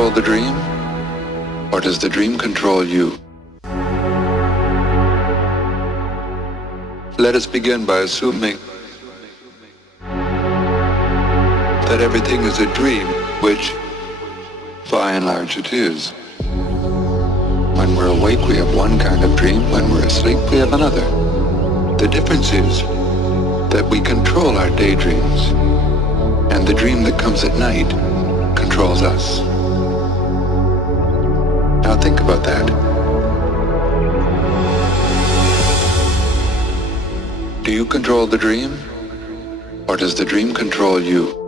control the dream, or does the dream control you? Let us begin by assuming that everything is a dream, which, by and large, it is. When we're awake, we have one kind of dream. When we're asleep, we have another. The difference is that we control our daydreams, and the dream that comes at night controls us. Now think about that. Do you control the dream, or does the dream control you?